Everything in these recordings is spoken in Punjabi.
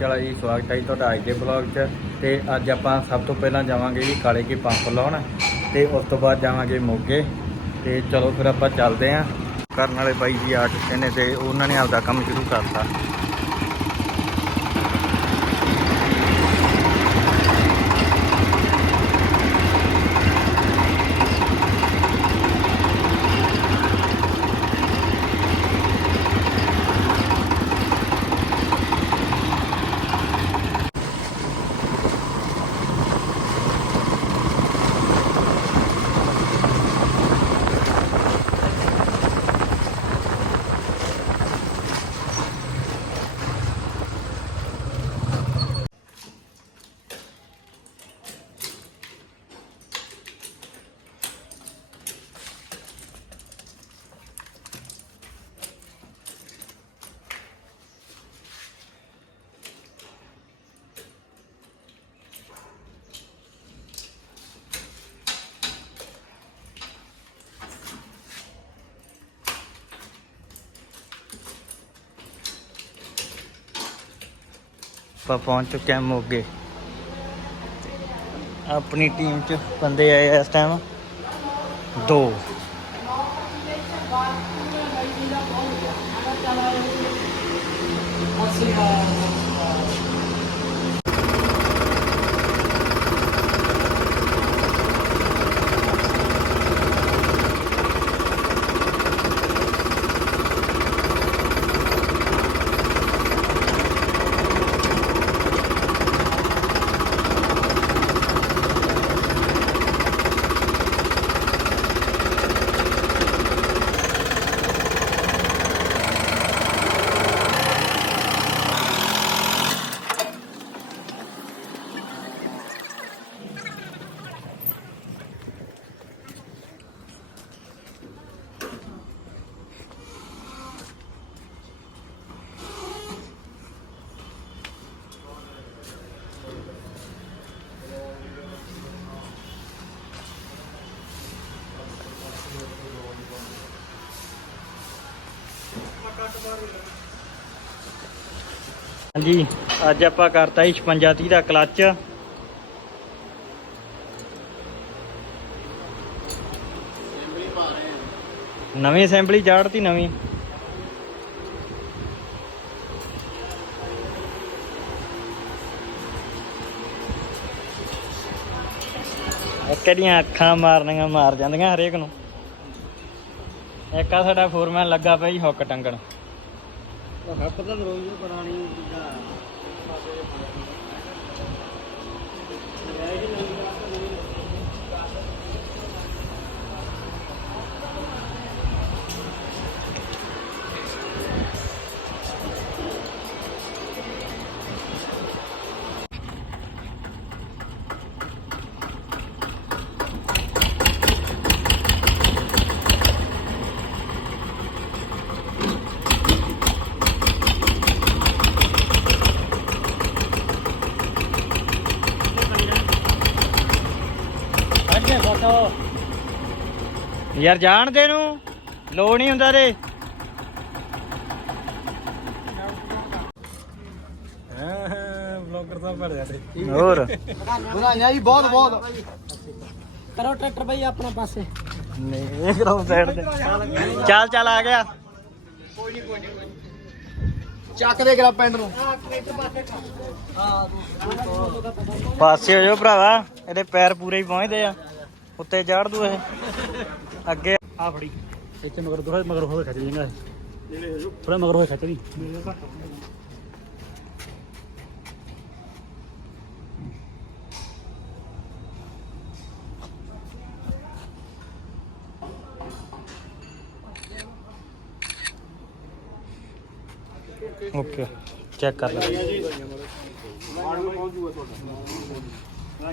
ਚਲੋ ਜੀ, ਸਵਾਗਤ ਹੈ ਜੀ ਤੁਹਾਡਾ ਅੱਜ ਦੇ ਬਲੌਗ 'ਚ। ਤੇ ਅੱਜ ਆਪਾਂ ਸਭ ਤੋਂ ਪਹਿਲਾਂ ਜਾਵਾਂਗੇ ਜੀ ਕਾਲੇ ਕੀ ਪੰਪ ਲਾਉਣ ਤੇ ਉਸ ਤੋਂ ਬਾਅਦ ਜਾਵਾਂਗੇ ਮੋਗੇ। ਤੇ ਚਲੋ ਫਿਰ ਆਪਾਂ ਚੱਲਦੇ ਆਂ। ਕਰਨ ਵਾਲੇ ਬਾਈ ਜੀ ਆ ਚੁੱਕੇ ਨੇ ਤੇ ਉਹਨਾਂ ਨੇ ਆਪਦਾ ਕੰਮ ਸ਼ੁਰੂ ਕਰਤਾ। ਆਪਾਂ ਪਹੁੰਚ ਚੁੱਕੇ ਹਾਂ ਮੋਗੇ। ਆਪਣੀ ਟੀਮ 'ਚ ਬੰਦੇ ਆਏ ਇਸ ਟਾਈਮ ਦੋ। ਹਾਂਜੀ, ਅੱਜ ਆਪਾਂ ਕਰਤਾ ਜੀ 56 30 ਦਾ ਕਲੱਚ ਨਵੀਂ ਅਸੈਂਬਲੀ ਚਾੜਤੀ ਨਵੀਂ। ਇੱਕ ਇਹਦੀਆਂ ਅੱਖਾਂ ਮਾਰਨੀਆਂ ਮਾਰ ਜਾਂਦੀਆਂ ਹਰੇਕ ਨੂੰ। ਇੱਕ ਆ ਸਾਡਾ ਫੋਰਮੈਨ ਲੱਗਾ ਪਿਆ ਜੀ ਹੁੱਕ ਟੰਗਣ। ਪਤਾ ਰੋਜ਼ ਪੁਰਾਣੀ ਅੱਗੇ ਫੋਟੋ ਯਾਰ ਜਾਣ ਦੇ ਨੂੰ। ਲੋੜ ਨਹੀਂ ਹੁੰਦਾ ਤੇ। ਬਲੌਗਰ ਸਾਹਿਬ ਬਣ ਜਾਂਦੇ ਹੋਰ। ਬਣਾਈਆਂ ਜੀ ਬਹੁਤ ਬਹੁਤ। ਕਰੋ ਟਰੈਕਟਰ ਬਈ ਆਪਣਾ ਪਾਸੇ। ਨਹੀਂ ਇਹ ਕਰਾਉ ਸਾਈਡ ਤੇ? ਚੱਲ ਚੱਲ ਆ ਗਿਆ। ਚੱਕ ਦੇ ਗਰਾ ਪਿੰਡ ਨੂੰ। ਪਾਸੇ ਹੋ ਜਾਓ ਭਰਾਵਾ ਇਹਦੇ ਪੈਰ ਪੂਰੇ ਹੀ ਪਹੁੰਚਦੇ ਆ। ਉੱਤੇ ਜਾੜ ਦੂ ਇਹ। ਅੱਗੇ ਆ ਫੜੀ। ਇੱਥੇ ਮਗਰ ਦੋਹੇ ਮਗਰ ਹੋਏ ਖੱਚ ਲਈਂਗਾ ਨੇੜੇ ਥੋੜਾ ਮਗਰ ਹੋਏ ਖੱਚ ਓਕੇ, ਚੈੱਕ ਕਰ ਲੈ। ਮਾਰੂ ਪਹੁੰਚ ਜੂਗਾ ਤੁਹਾਡਾ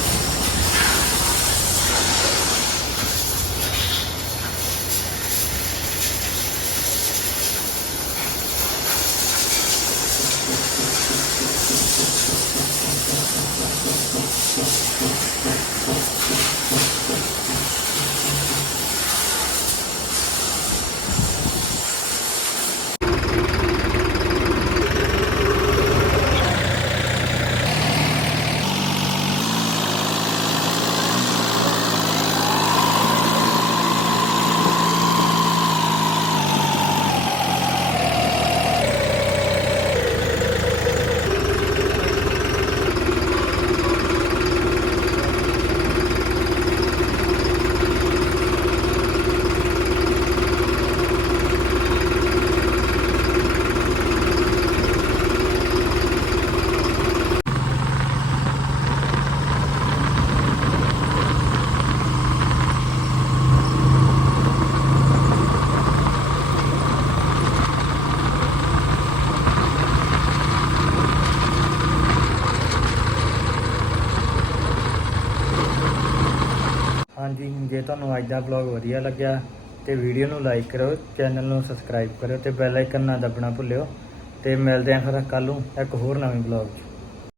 ਹਾਂਜੀ ਜੇ ਤੁਹਾਨੂੰ ਅੱਜ ਦਾ ਵਲੌਗ ਵਧੀਆ ਲੱਗਿਆ ਤੇ ਵੀਡੀਓ ਨੂੰ ਲਾਈਕ ਕਰੋ ਚੈਨਲ ਨੂੰ ਸਬਸਕ੍ਰਾਈਬ ਕਰੋ ਤੇ ਬੈਲ ਆਈਕਨ ਨਾ ਦੱਬਣਾ ਭੁੱਲਿਓ ਤੇ ਮਿਲਦੇ ਆਂ ਫਿਰ ਕੱਲ ਨੂੰ ਇੱਕ ਹੋਰ ਨਵੇਂ ਵਲੌਗ 'ਚ।